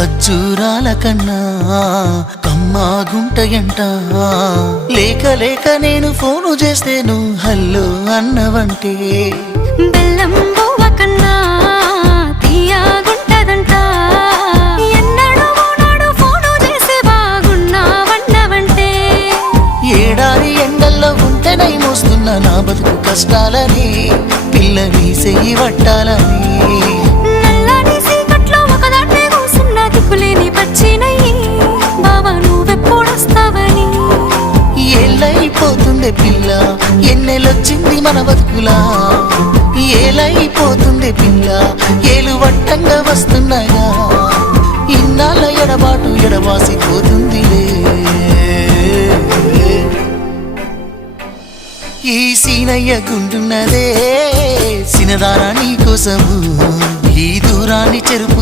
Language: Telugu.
ఖర్జూరాల కన్నా కమ్మాగుంటయంట లేక లేక నేను ఫోను చేస్తే నువ్వు హల్లో అన్నవంటే బెల్లం బువ్వ కన్నా తీయగుంటదంట ఎన్నడూ నాడు ఫోను చేసి బాగున్నావన్నవంటే ఏడాది ఎండల్లో ఉంటేనై మోస్తున్న నా బతుకు కష్టాలని పిల్లని సెయ్యి పట్టాలని నల్లని సీకట్లో ఒకదాన్నే కూసున్న దిక్కులేని పచ్చినయ్యి బావా నువ్వెప్పుడొస్తావని ఏళ్ళైపోతుంది పిల్ల ఎన్నెలొచ్చింది మన బతుకులా ఏలైపోతుంది పిల్ల ఏలు వట్టంగా వస్తున్నాగా ఇన్నాళ్ళ ఎడబాటు ఎడవాసిపోతుందిలే ఈ సీనయ్య గుండున్నదే సినదారా నీ కోసము ఈ దూరాన్ని చెరుపు